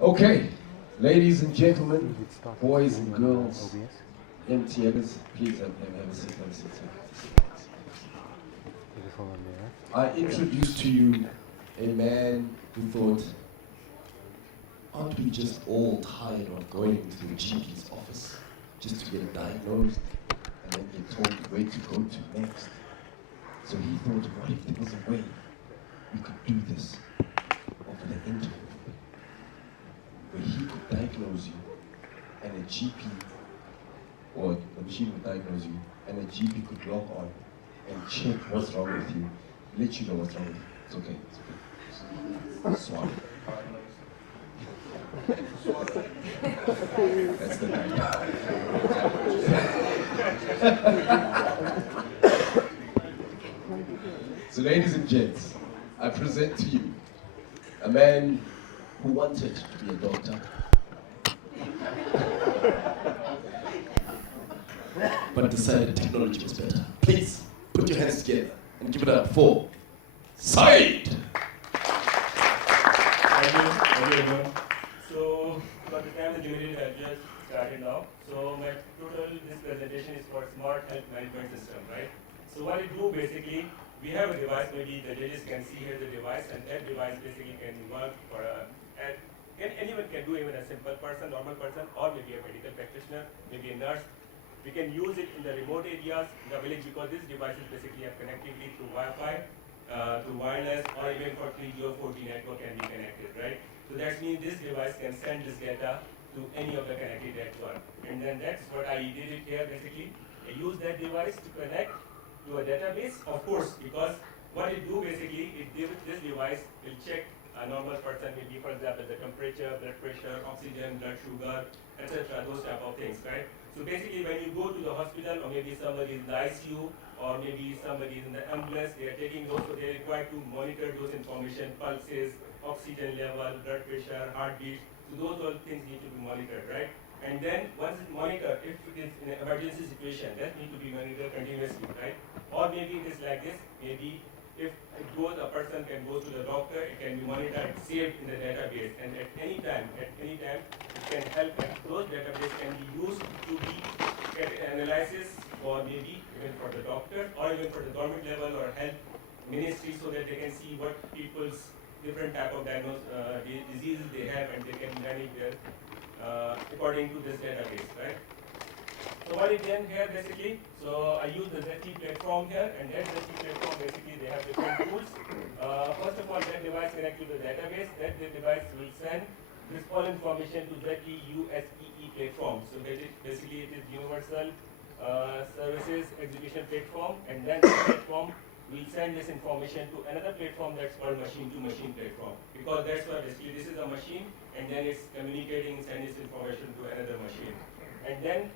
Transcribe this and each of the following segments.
Okay, ladies and gentlemen, boys and girls, MTNers, please have a seat, have a seat. I introduce to you a man who thought, aren't we just all tired of going to the GP's office just to get diagnosed and then get told where to go to next? So he thought, what if there was a way we could do this over the internet, where he could diagnose you and a GP, or the machine would diagnose you and a GP could log on and check what's wrong with you, let you know what's wrong with you. It's okay, it's okay. Swallow. That's the So ladies and gents, I present to you a man who wanted to be a doctor, but decided technology was better. Please, put your hands together and give it up for Said! Thank you everyone. So, for the time the limited have just started now. So my this presentation is for smart health management system, right? So what it do basically, we have a device, maybe the judges can see here the device, and that device basically can work for anyone can do, even a simple person, normal person, or maybe a medical practitioner, maybe a nurse. We can use it in the remote areas, in the village, because this device is basically have connectivity through Wi-Fi, through wireless, or even for 3G or 4G network can be connected, right? So that means this device can send this data to any of the connected network. And then that's what I did it here basically. I use that device to connect to a database, of course, because what it do basically, this device will check a normal person, maybe for example the temperature, blood pressure, oxygen, blood sugar, etc., those type of things, right? So basically when you go to the hospital, or maybe somebody is in the ICU, or maybe somebody is in the ambulance, they are taking those, so they are required to monitor those information, pulses, oxygen level, blood pressure, heartbeat. So those all things need to be monitored, right? And then once it's monitored, if it is in an emergency situation, that need to be monitored continuously, right? Or maybe it is like this, maybe if a person can go to the doctor, it can be monitored, saved in the database, and at any time, it can help, and those database can be used to be get analysis for maybe even for the doctor, or even for the government level or health ministry, so that they can see what people's different type of diseases they have, and they can manage their according to this database, right? So what is done here basically, so I use the ZT platform here, and that ZT platform basically they have different tools. First of all, that device connect to the database, that the device will send this all information to ZT USEE platform. So basically it is universal services execution platform, and then the platform will send this information to another platform that's called machine-to-machine platform, because that's why basically this is a machine, and then it's communicating, sending this information to another machine. And then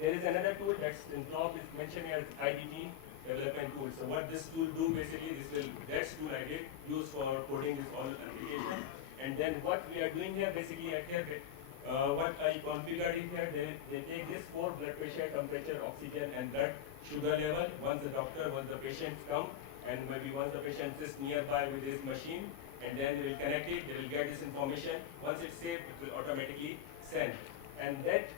there is another tool that's in top is mentioned here, IDT development tool. So what this tool do basically, that's tool I did use for coding this all application. And then what we are doing here basically at here, what I configured in here, they take this 4 blood pressure, temperature, oxygen, and blood sugar level. Once the patient come, and maybe once the patient is nearby with this machine, and then they will connect it, they will get this information. Once it's saved, it will automatically send. And that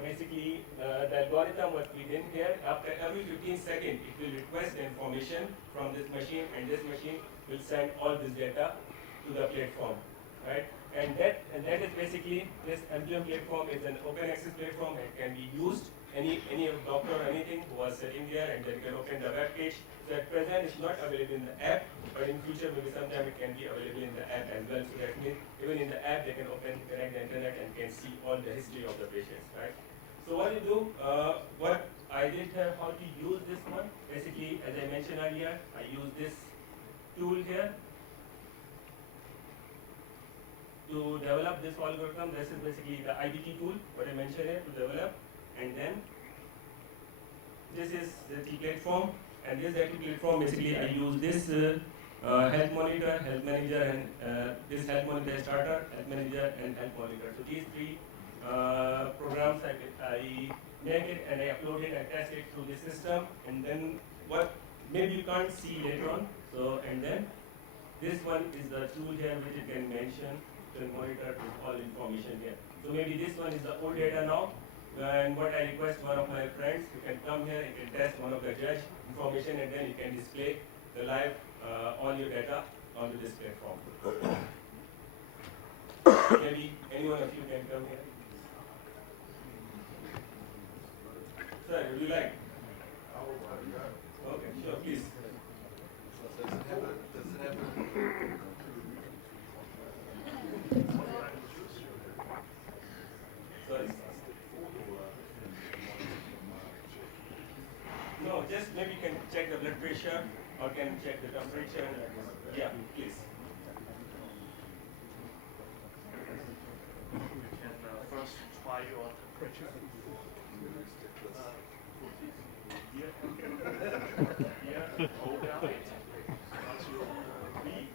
basically the algorithm what we did here, after every 15 seconds, it will request the information from this machine, and this machine will send all this data to the platform, right? And that is basically, this MGM platform is an open access platform. It can be used, any doctor or anything who was sitting there, and then can open the web page. So at present it's not available in the app, but in future maybe sometime it can be available in the app as well. So that means even in the app they can connect the internet and can see all the history of the patients, right? So what you do, what I did here, how to use this one, basically as I mentioned earlier, I use this tool here to develop this algorithm. This is basically the IDT tool, what I mentioned here, to develop. And then this is the T platform, and this IT platform basically I use this health monitor, health manager, and this health monitor starter, health manager, and health monitor. So these 3 programs I make it, and I upload it and test it through the system, and then what maybe you can't see later on. So and then this one is the tool here which you can mention. been monitored with all information here. So maybe this one is the old data now, and what I request one of my friends, you can come here, you can test one of the judge information, and then you can display the live all your data onto this platform. Maybe any one of you can come here. Sir, would you like? Okay, sure, please. Sorry. No, just maybe you can check the blood pressure or can check the temperature. Yeah, please. You can first try your temperature. Here, hold down it. Once you read,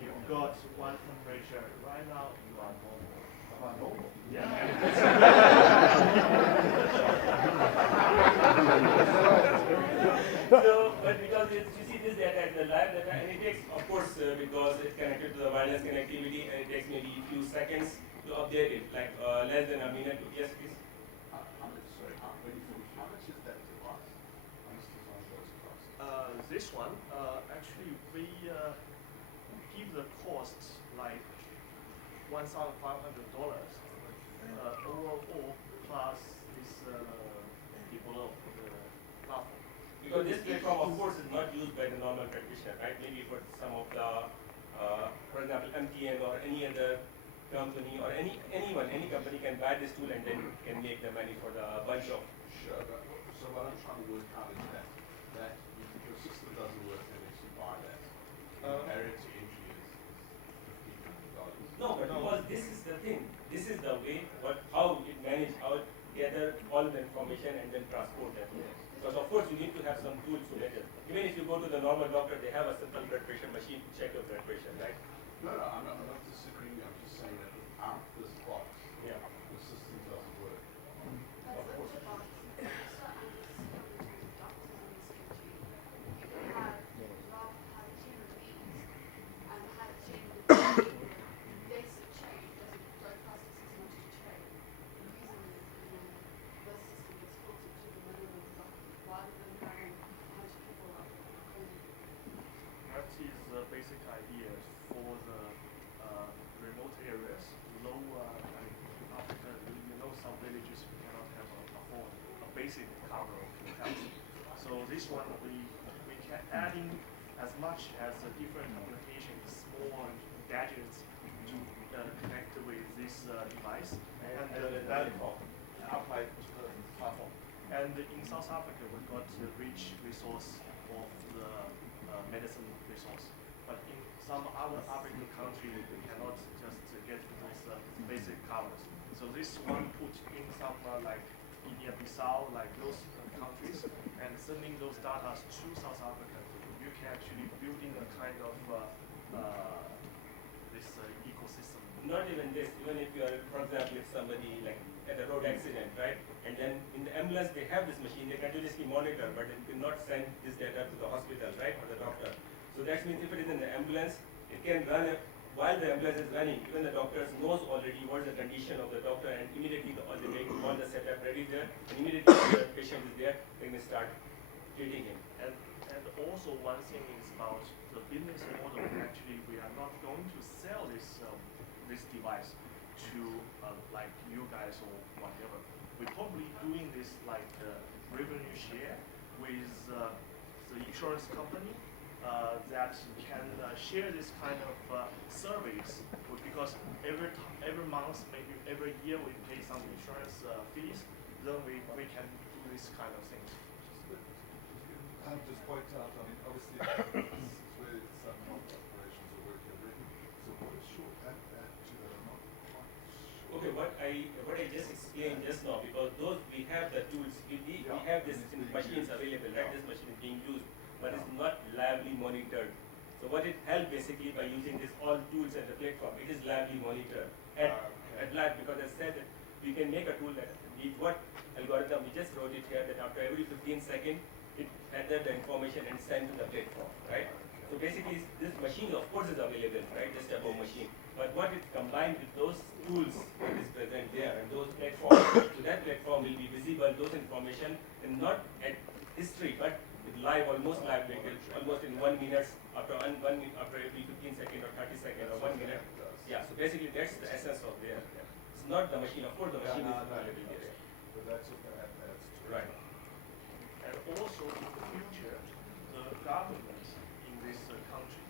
you've got one temperature. Right now, you are normal. Am I normal? So, but because you see this data is the live data, and it takes, of course, because it's connected to the wireless connectivity, and it takes maybe a few seconds to update it, like less than a minute. Yes, please. How much is that device? How much does those cost? This one, actually, we give the cost like $1,500 overall plus this develop the platform. Because this platform, of course, is not used by the normal practitioner, right? Maybe for some of the, for example, MTN or any other company or any company can buy this tool and then can make the money for the bunch of. Sure, but so what I'm trying to work out is that your system doesn't work unless you buy that. Barrier to entry is $1,500. No, but because this is the thing. This is the way how it manage, how it gather all the information and then transport them. Because of course you need to have some tools to measure. Even if you go to the normal doctor, they have a simple blood pressure machine to check your blood pressure, right? No, I'm not disagreeing. I'm just saying that without this box, Yeah. the system doesn't work. Of course. That is the basic idea for the remote areas, low Africa. You know, some villages cannot have afford a basic cover of health. So this one we can add in as much as a different applications, small gadgets to connect with this device. And Apply to the platform. and in South Africa, we've got the rich resource of the medicine resource. But in some other African countries, we cannot just get those basic covers. So this one put in some like Guinea-Bissau, like those countries, and sending those data to South Africa. You can actually build in a kind of this ecosystem. Not even this, even if you are, for example, if somebody like at a road accident, right? And then in the ambulance they have this machine, they continuously monitor, but they cannot send this data to the hospital, right, or the doctor. So that means if it is in the ambulance, it can run while the ambulance is running. Even the doctors knows already what is the condition of the doctor, and immediately they make all the setup ready there, and immediately the patient is there, they can start treating him. And also one thing is about the business model. Actually, we are not going to sell this this device to like you guys or whatever. We're probably doing this like revenue share with the insurance company that can share this kind of service because every month, maybe every year we pay some insurance fees. Then we can do this kind of things. I'll just point out, I mean, obviously, this is where some health operations are working already. So what is your add to that? I'm not quite sure. Okay, what I just explained just now, because those we have the tools, we have this machines available, right? This machine is being used, but it's not liably monitored. So what it helped basically by using this all tools at the platform, it is liably monitored at live, because I said that we can make a tool that what algorithm we just wrote it here that after every 15 seconds it gathered the information and sent to the platform, right? So basically this machine of course is available, right? This type of machine. But what it combined with those tools that is present there and those platforms, so that platform will be visible, those information, and not at history, but with live, almost live, almost in 1 minute, after every 15 seconds or 30 seconds or 1 minute. Yeah, so basically that's the essence of there. It's not the machine, of course the machine is available there. But that's what that adds to. Right. And also in the future, the government in this country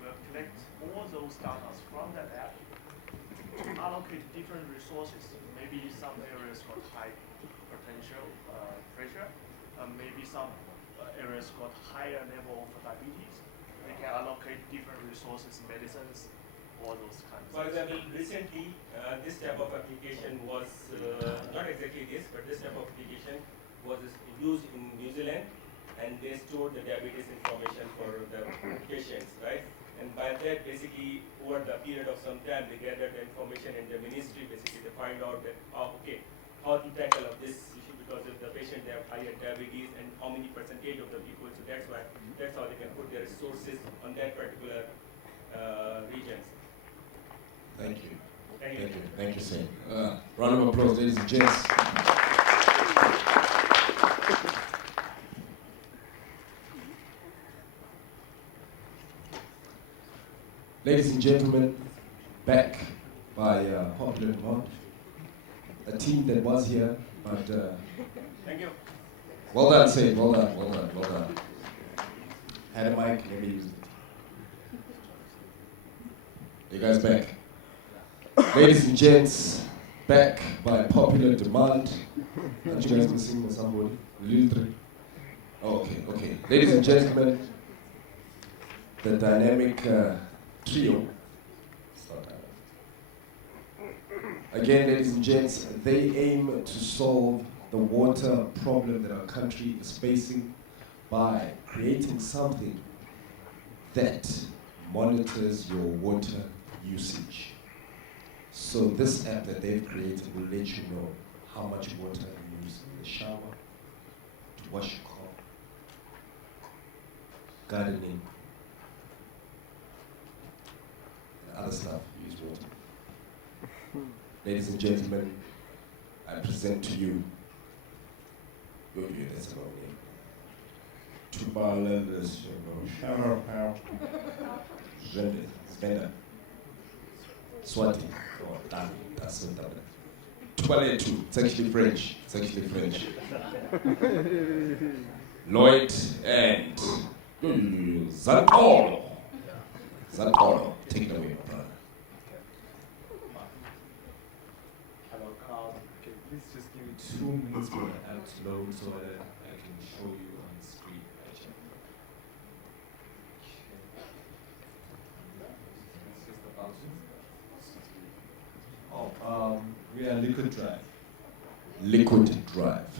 will collect all those data from that app to allocate different resources. Maybe some areas got high potential pressure, maybe some areas got higher level of diabetes. They can allocate different resources, medicines, all those kinds. For example, recently this type of application was, not exactly this, but this type of application was used in New Zealand, and they stored the diabetes information for the patients, right? And by that, basically, over the period of some time, they gathered the information in the ministry, basically to find out that, okay, how to tackle of this issue, because if the patient they have higher diabetes and how many percentage of the people, so that's why, that's how they can put their resources on that particular regions. Thank you. Thank you. Thank you, Sam. Round of applause, ladies and gents. Ladies and gentlemen, back by popular demand. A team that was here, but Thank you. well done, Sam. Well done, well done, well done. Had a mic, never used it. You guys back. Ladies and gents, back by popular demand. Aren't you guys missing somebody? Little three. Oh, okay. Ladies and gentlemen, the dynamic trio. Again, ladies and gents, they aim to solve the water problem that our country is facing by creating something that monitors your water usage. So this app that they've created will let you know how much water you use in the shower, to wash your car, gardening, and other stuff you use water. Ladies and gentlemen, I present to you, that's about me. Tubala, this, shower, Zvenda, Swati, or Dami, that's what that is. Tubala, it's actually French, Lloyd and Zantoro. Take it away, my brother. Hello, can you please just give me 2 minutes for the app to load so that I can show you on the screen? It's just about we are Liquid Drive. Liquid Drive.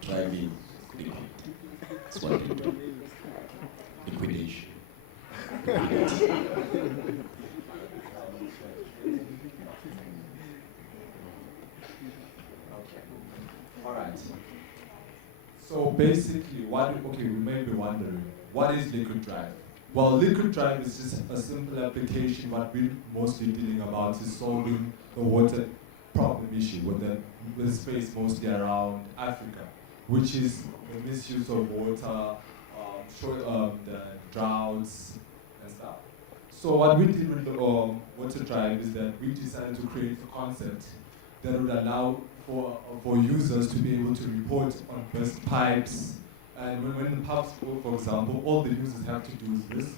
Driving liquid. That's what they do. Liquidation. Alright. So basically, we may be wondering, what is Liquid Drive? Well, Liquid Drive is just a simple application. What we're mostly dealing about is solving the water problem issue with space mostly around Africa, which is the misuse of water, the droughts and stuff. So what we did with the Water Drive is that we decided to create a concept that would allow for users to be able to report on burst pipes. And when the pipes go, for example, all the users have to do is this.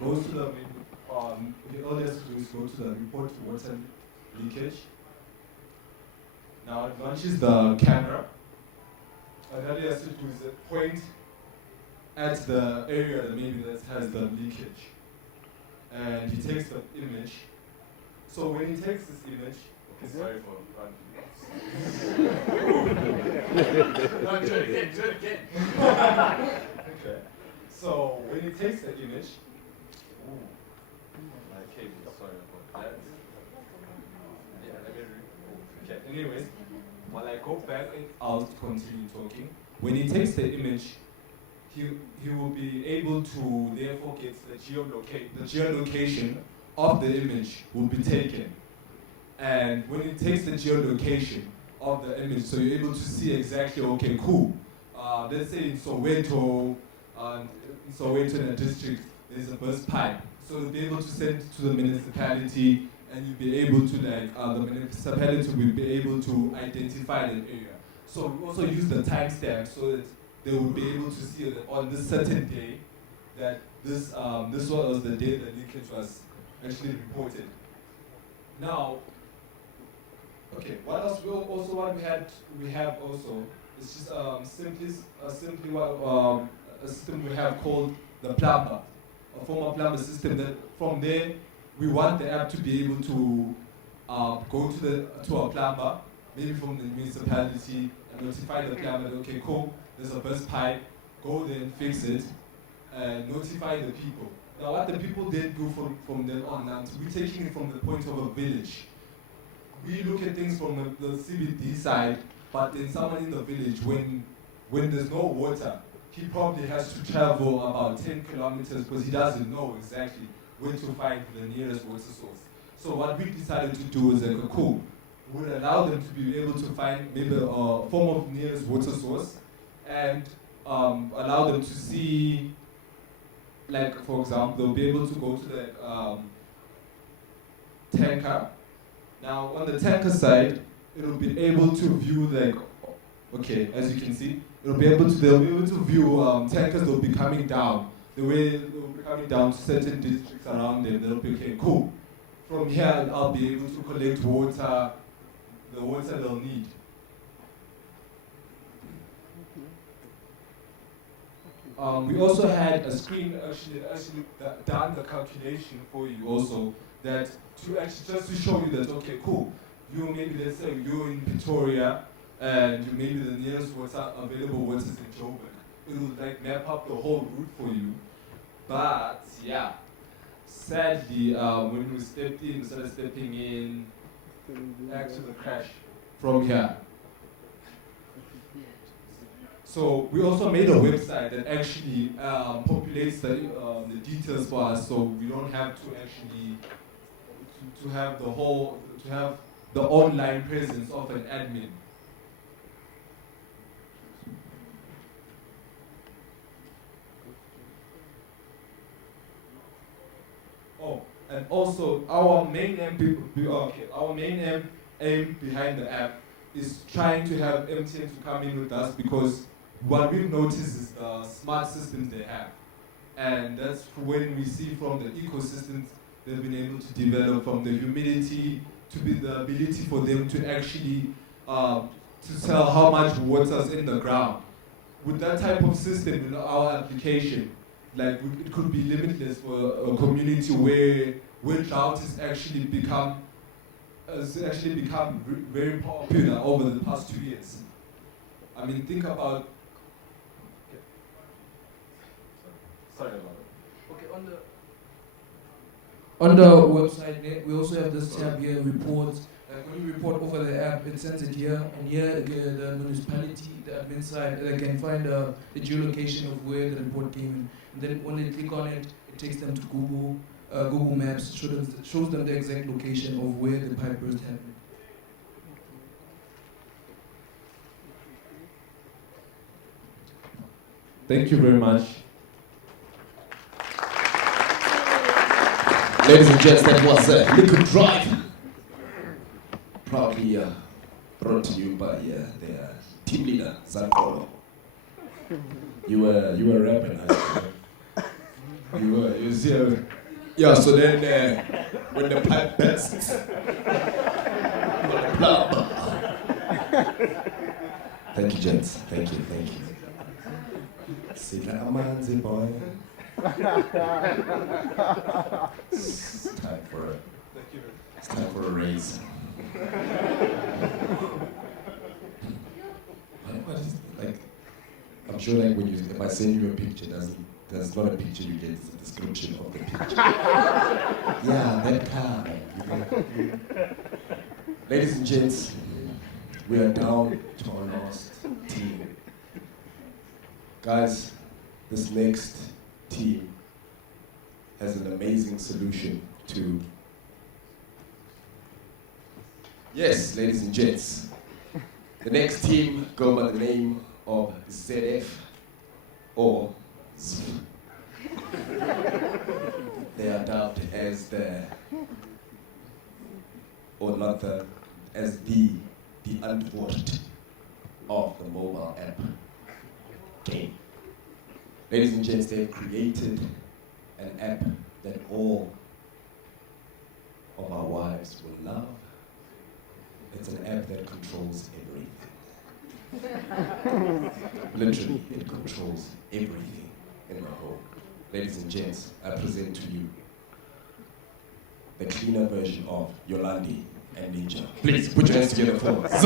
Goes to the all they have to do is go to the report water leakage. Now it launches the camera, and all he has to do is point at the area that maybe that has the leakage, and he takes the image. So when he takes this image, okay, sorry for running. No, do it again. Okay. So when he takes the image, my cable, sorry about that. Yeah, okay. Anyways, while I go back and I'll continue talking. When he takes the image, he will be able to therefore get the geolocation of the image will be taken. And when it takes the geolocation of the image, so you're able to see exactly, okay, cool. Let's say in Soweto in a district, there's a burst pipe. So you'll be able to send it to the municipality, and you'll be able to, the municipality will be able to identify that area. So we also use the timestamp so that they will be able to see that on this certain day that this was the day the leakage was actually reported. Now, okay, what else? We have also it's just a system we have called the plumber, a former plumber system. That from there we want the app to be able to go to a plumber, maybe from the municipality, and notify the plumber that, okay, cool, there's a burst pipe, go there and fix it, and notify the people. Now what the people then do from then on, now we're taking it from the point of a village. We look at things from the CBD side, but then someone in the village, when there's no water, he probably has to travel about 10 kilometers because he doesn't know exactly where to find the nearest water source. So what we decided to do is like, cool, we would allow them to be able to find maybe a form of nearest water source, and allow them to see, like, for example, they'll be able to go to the tanker. Now on the tanker side, it'll be able to view, like, okay, as you can see, they'll be able to view tankers that'll be coming down. The way they'll be coming down to certain districts around them, they'll be, okay, cool. From here, I'll be able to collect water, the water they'll need. We also had a screen actually done the calculation for you also, that to actually just to show you that, okay, cool, you maybe, let's say you're in Pretoria and you maybe the nearest available water is in Joburg. It will like map up the whole route for you. But yeah, sadly, when we started stepping in, actually the crash from here. So we also made a website that actually populates the details for us, so we don't have to actually to have the online presence of an admin. Oh, and also our main aim behind the app is trying to have MTN to come in with us, because what we've noticed is the smart systems they have. And that's when we see from the ecosystems they've been able to develop, from the humidity to be the ability for them to actually to tell how much water is in the ground. With that type of system in our application, like it could be limitless for a community where drought has actually become very popular over the past 2 years. I mean, think about. Okay. Sorry about it. Okay, on the website, we also have this tab here, reports. When you report over the app, it sends it here, and here the municipality, the admin side, they can find the geolocation of where the report came in. And then when they click on it, it takes them to Google Maps, shows them the exact location of where the pipe burst happened. Thank you very much. Ladies and gents, that was Liquid Drive. Proudly brought to you by their team leader, Zankolo. You were rapping, You was here. Yeah, so then when the pipe bursts, Thank you, gents. Thank you. See that man's boy. It's time for a raise. What is, like, I'm sure, like, if I send you a picture, that's not a picture you get, it's a description of the picture. Yeah, that car. Ladies and gents, we are down to our last team. Guys, this next team has an amazing solution to. Yes, ladies and gents, the next team go by the name of ZF or ZF. They are dubbed as the Antwoord of the mobile app game. Ladies and gents, they've created an app that all of our wives will love. It's an app that controls everything. Literally, it controls everything in the home. Ladies and gents, I present to you the cleaner version of Yolandi and Ninja. Please put your hands together for us.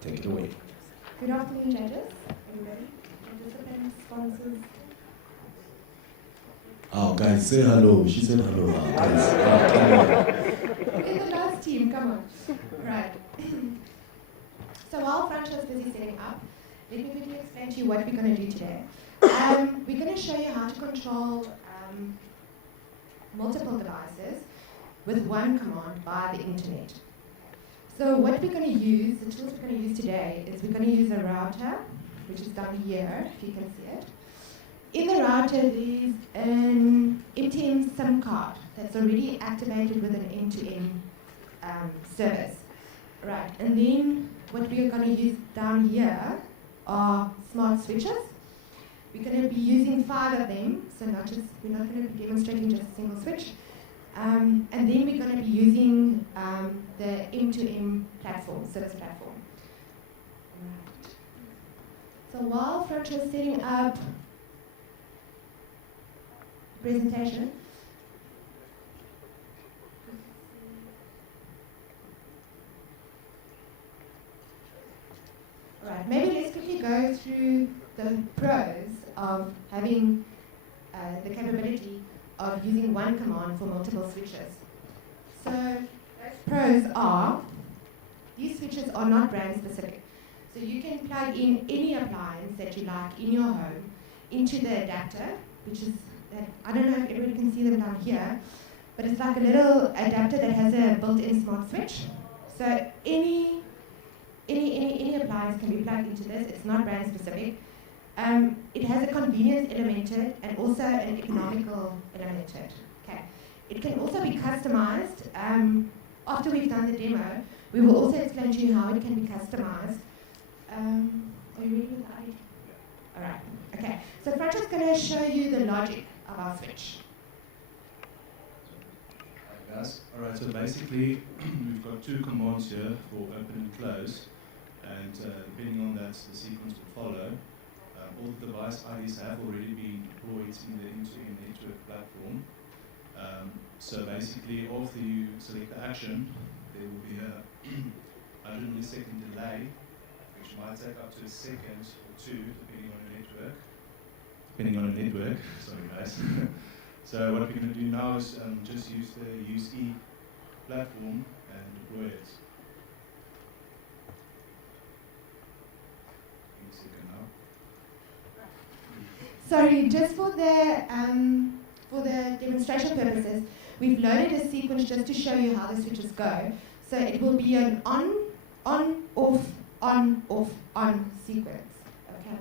Take it away. Good afternoon, judges, everybody, participants, sponsors. Oh, guys, say hello. She said hello. Guys, come on. We're the last team, come on. Right. So while Francois is busy setting up, let me quickly explain to you what we're going to do today. We're going to show you how to control multiple devices with one command via the internet. So what we're going to use, the tools we're going to use today, is we're going to use a router, which is down here, if you can see it. In the router, there's an MTN SIM card that's already activated with an end-to-end service. Right, and then what we are going to use down here are smart switches. We're going to be using 5 of them, so we're not going to be demonstrating just a single switch. And then we're going to be using the M2M platform, service platform. Right. So while Francois is setting up presentation, right, maybe let's quickly go through the pros of having the capability of using one command for multiple switches. So those pros are, these switches are not brand specific. So you can plug in any appliance that you like in your home into the adapter, which is, I don't know if everyone can see them down here, but it's like a little adapter that has a built-in smart switch. So any appliance can be plugged into this. It's not brand specific. It has a convenience element to it and also an economical element to it. Okay. It can also be customized. After we've done the demo, we will also explain to you how it can be customized. Are you ready with the idea? All right. Okay. So Francois is going to show you the logic of our switch. Hi guys. Alright, so basically we've got two commands here for open and close, and depending on that, the sequence will follow. All the device IDs have already been deployed in the end-to-end network platform. So basically, after you select the action, there will be a 100 millisecond delay, which might take up to a second or two, depending on the network. Sorry guys. So what we're going to do now is just use the USE platform and deploy it. Give me a second now. Sorry, just for the demonstration purposes, we've loaded a sequence just to show you how the switches go. So it will be an on, off, on sequence. Okay.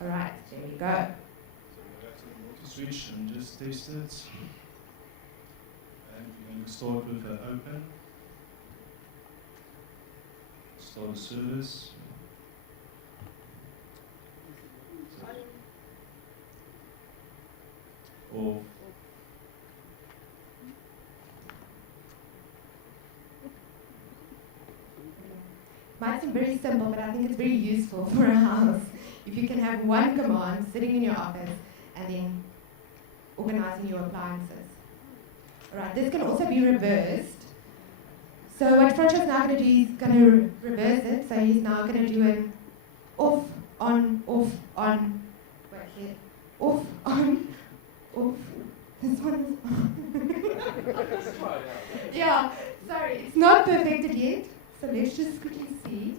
All right, there we go. So we'll go to the multi-switch and just test it. And we're going to start with open. Start a service. Off. Might seem very simple, but I think it's very useful for a house. If you can have one command sitting in your office and then organizing your appliances. All right, this can also be reversed. So what Francois is now going to do is going to reverse it. So he's now going to do an off, on, wait here, off, on, off. This one is on. Yeah, sorry, it's not perfected yet. So let's just quickly see.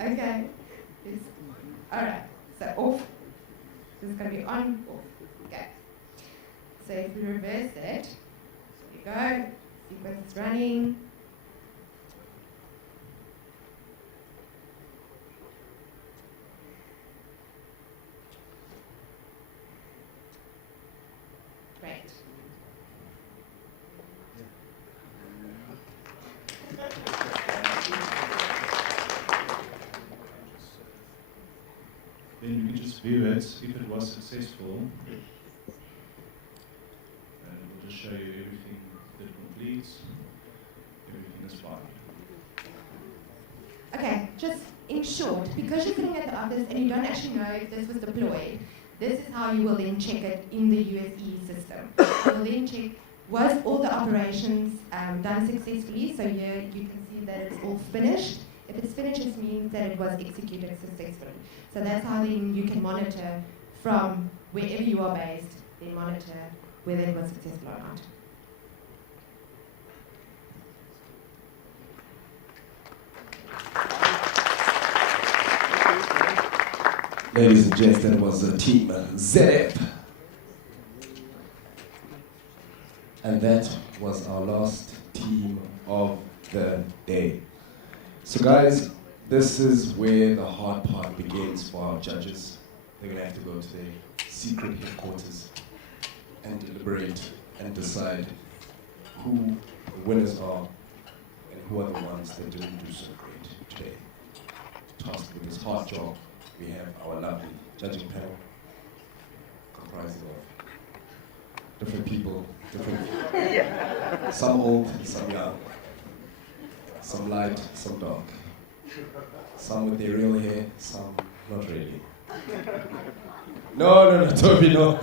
Okay. Alright. So off. This is going to be on, off. Okay. So if we reverse it, there you go. Sequence is running. Great. Then we can just view it if it was successful. And it will just show you everything that completes. Everything is fine. Okay, just in short, because you're sitting at the office and you don't actually know if this was deployed, this is how you will then check it in the USE system. You will then check, was all the operations done successfully? So here you can see that it's all finished. If it's finished, it means that it was executed successfully. So that's how then you can monitor from wherever you are based, then monitor whether it was successful or not. Ladies and gents, that was Team ZF. And that was our last team of the day. So guys, this is where the hard part begins for our judges. They're going to have to go to their secret headquarters and deliberate and decide who the winners are and who are the ones that didn't do so great today. Tasked with this hard job, we have our lovely judging panel comprising of different people, different. Some old, some young, some light, some dark, some with their real hair, some not really. No, Toby, no.